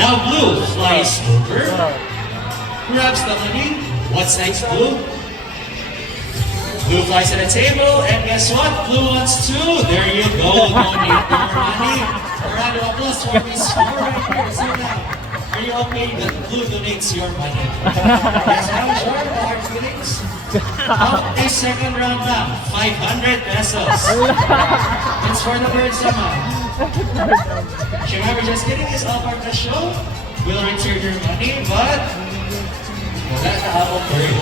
Now blue flies over, grabs the money. What's next, blue? Blue flies to the table, and guess what? Blue wants two. There you go. Donate more money. A round of applause for Miss Score right here. So now, are you okay that blue donates your money? Yes, I'm sure. Our feelings. Okay, second round now. 500 pesos. It's for the birds naman. Remember, just kidding, is all part of the show. We'll return your money, but wala na akong bird.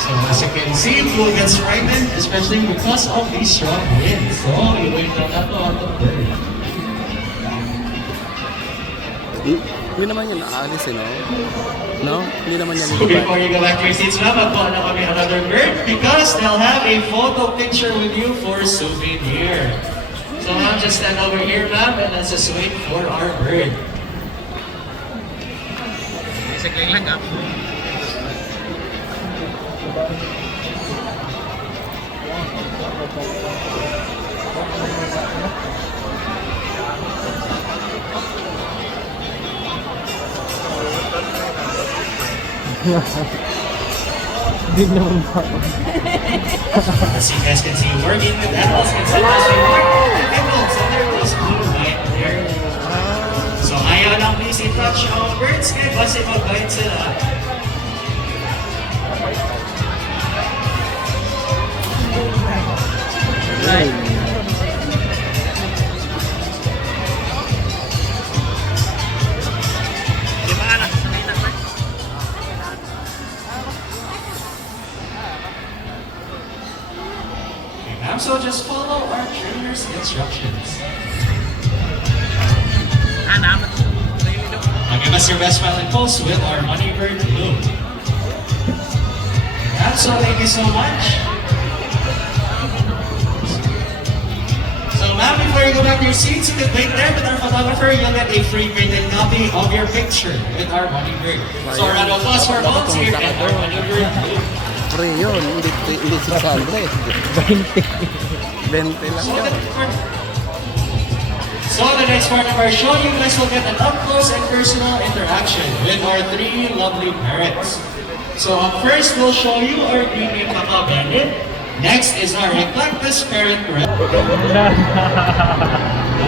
So as you can see, blue gets frightened, especially because of these strong winds. So you wait lang na to out of bird. Hindi naman yun aalis no? No? Hindi naman yan So before you go back to your seats na, magkuha na kami another bird because they'll have a photo picture with you for souvenir. So ma'am, just stand over here ma'am and let's just wait for our bird. Sikling lang ah. Hindi naman ba? As you guys can see, working with animals can sometimes be hard to difficult. So there goes blue right there. So ayaw lang please i-touch our birds kaya basta mag-bite sila. Right. So just follow our trainer's instructions. Now give us your best smiling pose with our money bird blue. So thank you so much. So ma'am, before you go back to your seats, you can wait there with our photographer. You'll get a free printed copy of your picture with our money bird. So a round of applause for volunteer and our money bird blue. Pre yun, hindi 600. 20 lang yun. So the next part of our show, you guys will get an up-close and personal interaction with our three lovely parrots. So up first, we'll show you our dreamy Papa Bandit. Next is our Eclectus parrot Red. Come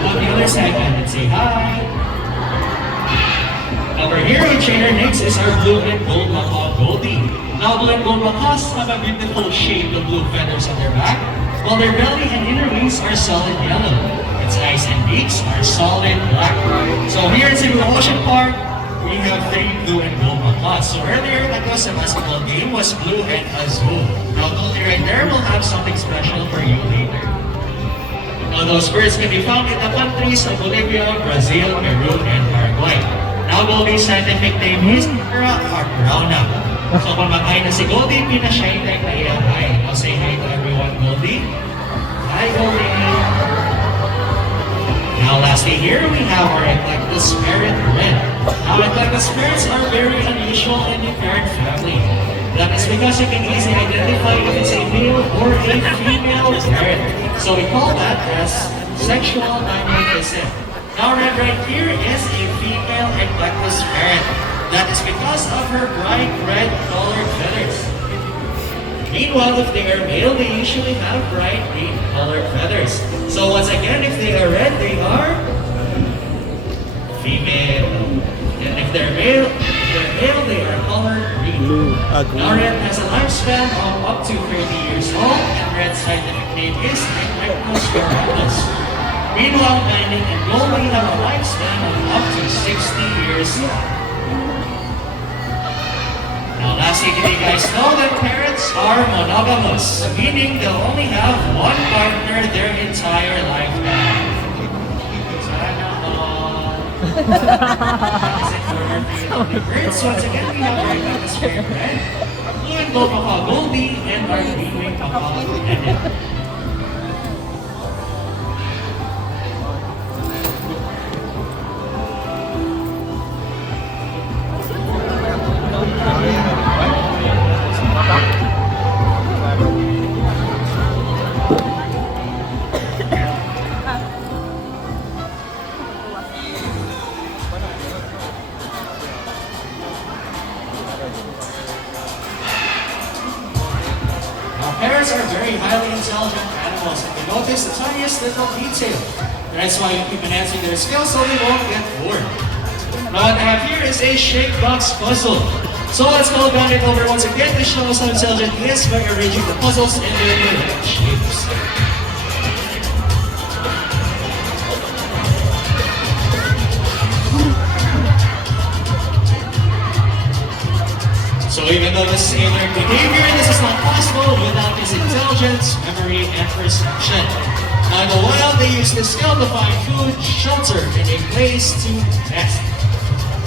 on the other side and say hi. Over here, our trainer next is our blue and gold macaw Goldie. Now, blue and gold macaws have a beautiful shade of blue feathers on their back, while their belly and inner wings are solid yellow. Its eyes and beaks are solid black. So here in Cebu Ocean Park, we have three blue and gold macaws. So earlier, that was a basketball game, was blue and azul. Now, Goldie right there will have something special for you later. Now, those birds can be found in the countries of Bolivia, Brazil, Peru, and Paraguay. Now, Goldie's scientific name is Ira arbrauna. So kung mag-hi na si Goldie, pinashy type na iyang hi. Now say hi to everyone, Goldie. Hi, Goldie. Now lastly here, we have our Eclectus parrot Red. Now Eclectus parrots are very unusual in the parrot family. That is because you can easily identify if it's a male or a female parrot. So we call that as sexual dimorphism. Now Red right here is a female Eclectus parrot. That is because of her bright red colored feathers. Meanwhile, if they are male, they usually have bright green colored feathers. So once again, if they are red, they are female. And if they're male, they are colored green. Now red has a lifespan of up to 30 years old, and red's scientific name is Eclectus horrendus. Meanwhile, Bandit and Goldie have a lifespan of up to 60 years old. Now lastly, did you guys know that parrots are monogamous, meaning they'll only have one partner their entire lifetime. Sana all. That's it for our three birds. Once again, we have our Eclectus parrot Red, blue and gold macaw Goldie, and our green-winged macaw Bandit. very highly intelligent animals and they notice the tiniest little detail. That's why you keep enhancing their skills so they won't get bored. Now what I have here is a shake box puzzle. So let's go down it over once again to show us how intelligent he is by arranging the puzzles in their correct shapes. So even though this is a learned behavior, this is not possible without his intelligence, memory, and perception. Now in the wild, they use this skill to find food, shelter, and a place to nest.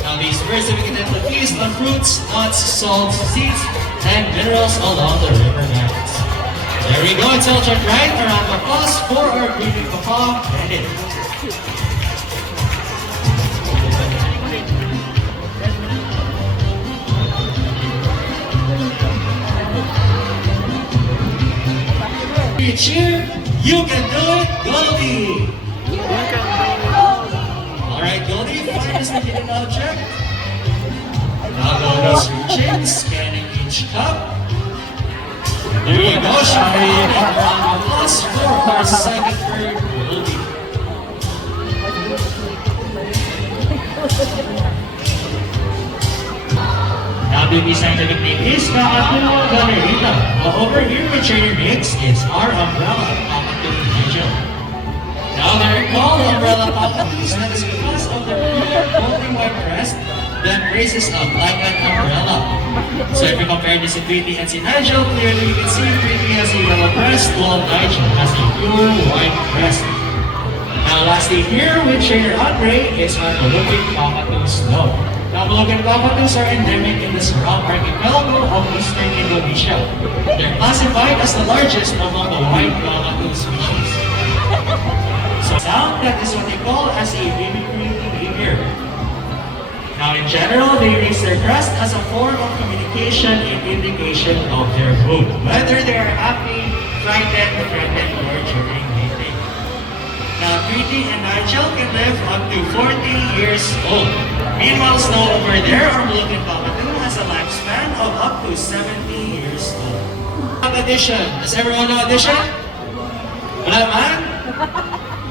Now these birds typically feast on fruits, nuts, salt, seeds, and minerals along the river banks. There we go, intelligent, right? A round of applause for our breeding macaw bandit. Cheer, you can do it, Goldie! Alright, Goldie, find us the hidden object. Now Goldie's reaching, scanning each cup. There you go, she found it. A round of applause for our second bird, Goldie. Now the scientific name is Kakatulong Galerita. While over here with trainer mix is our umbrella, Kakatulong Angel. Now they call the umbrella cockatoos, that is because of the clear golden white crest that embraces a black-eyed umbrella. So if you compare this to Tweety and si Nigel, clearly you can see Tweety has a yellow crest while Nigel has a pure white crest. Now lastly here with trainer Andre is our Olympic cockatoo Snow. Now Moluccan cockatoos are endemic in the Sarang archipelago of eastern Indonesia. They're classified as the largest among the white cockatoo species. So sound, that is what they call as a mimicry behavior. Now in general, they raise their crest as a form of communication and indication of their mood, whether they are happy, frightened, threatened, or during mating. Now Tweety and Nigel can live up to 40 years old. Meanwhile, Snow over there, our Moluccan cockatoo, has a lifespan of up to 70 years old. Audition. Does everyone know audition? Wala man?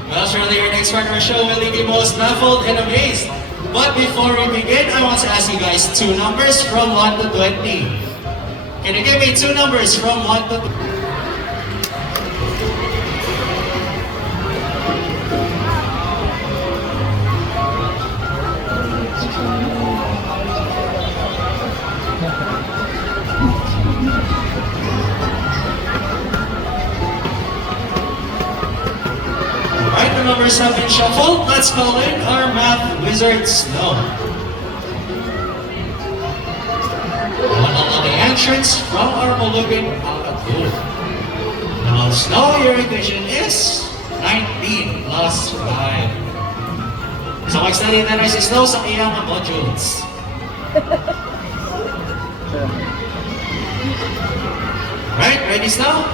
Well, surely your next part of our show will leave you most baffled and amazed. But before we begin, I want to ask you guys two numbers from 1 to 20. Can you give me two numbers from 1 to 20? Alright, the numbers have been shuffled. Let's call in our math wizard, Snow. On the entrance from our Moluccan cockatoo. Now, Snow, your equation is 19 plus 5. So, mag-study na rin si Snow sa iyang modules. Right, ready, Snow?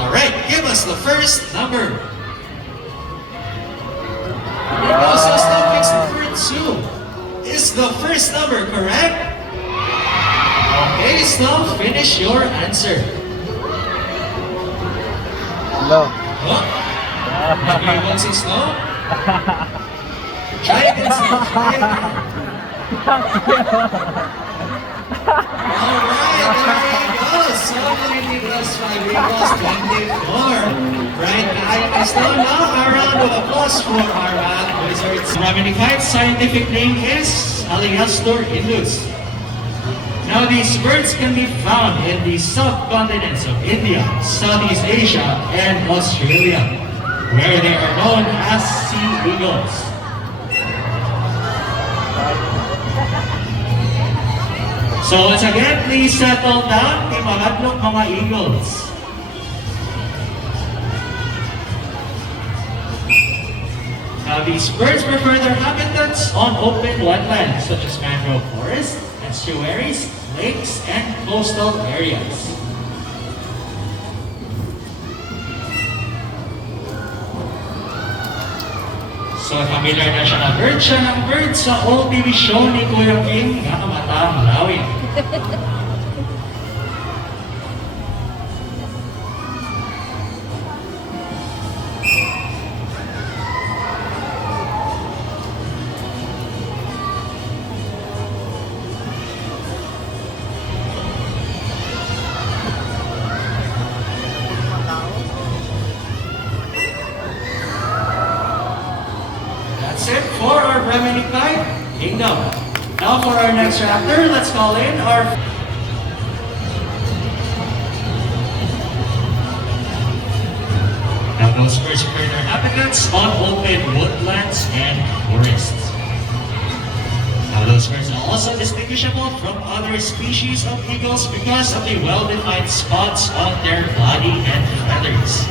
Alright, give us the first number. So Snow picks number 2. Is the first number correct? Okay, Snow, finish your answer. Hello. Oh, everyone see Snow? Try again, Snow. Try again. Alright, there you go. So 90 plus 5 equals 24. Right, guys. So now a round of applause for our math wizards. Raminified scientific name is Aliastor indus. Now these birds can be found in the subcontinents of India, Southeast Asia, and Australia, where they are known as sea eagles. So once again, please settle down, kay mga mga eagles. Now these birds prefer their habitats on open wetlands such as mangrove forests, estuaries, lakes, and coastal areas. So familiar na siya na bird, siya ng bird sa old TV show ni Kuya Kim nga Kamatang Lawin. Reminikai, Kingdom. Now for our next raptor, let's call in our now those birds prefer their habitats on open woodlands and forests. Now those birds are also distinguishable from other species of eagles because of the well-defined spots on their body and feathers.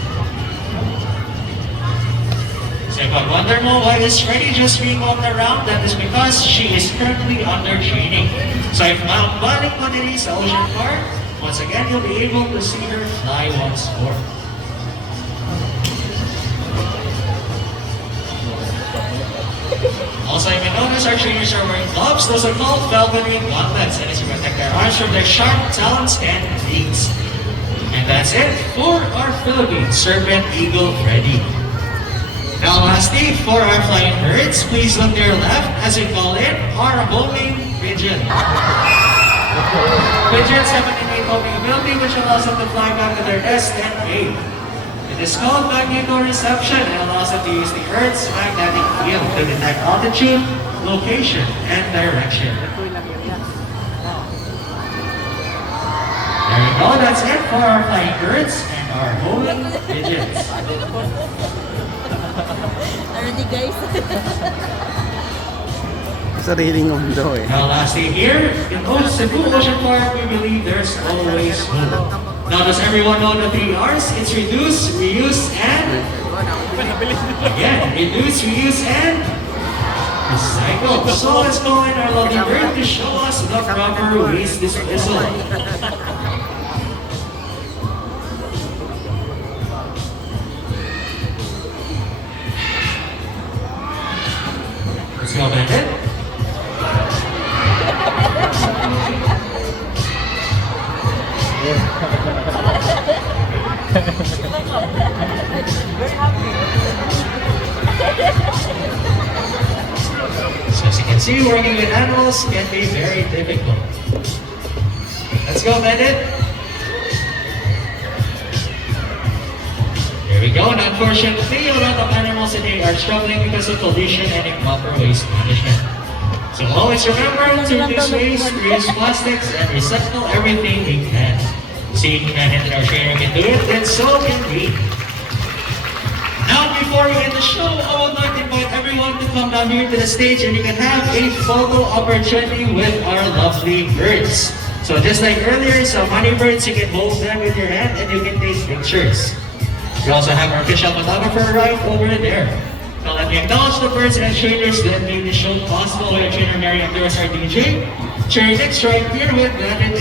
So if I wonder mo why is Freddy just being walked around, that is because she is currently under training. So if balik mo din sa Ocean Park, once again you'll be able to see her fly once more. Also, you may notice our trainers are wearing gloves. Those are called velvet-ring gauntlets, and it's to protect their arms from their sharp talons and beaks. And that's it for our Philippine Serpent Eagle Freddy. Now lastly, for our flying birds, please look to your left as we call in our homing pigeon. Pigeons have an innate homing ability which allows them to fly back to their nest and mate. It is called magnetoreception and allows them to use the Earth's magnetic field to detect altitude, location, and direction. There you go, that's it for our flying birds and our homing pigeons. Already guys. Sariling mundo eh. Now lastly here, in Cebu Ocean Park, we believe there's always hope. Now does everyone know the 3 R's? It's reduce, reuse, and again, reduce, reuse, and recycle. So let's call in our lovely bird to show us the proper waste disposal. Let's go, Bandit. So as you can see, working with animals can be very difficult. Let's go, Bandit. There we go. And unfortunately, a lot of animals today are struggling because of pollution and improper waste management. So always remember to reduce waste, reuse plastics, and recycle everything we can. See, and our trainer can do it, then so can we. Now, before we end the show, I would like to invite everyone to come down here to the stage and you can have a photo opportunity with our lovely birds. So just like earlier, some honey birds, you can hold them with your hand and you can take pictures. We also have our official photographer right over there. Now let me acknowledge the birds and trainers that made this show possible. With our trainer Mary and our DJ. Cheer next right here with Bandit.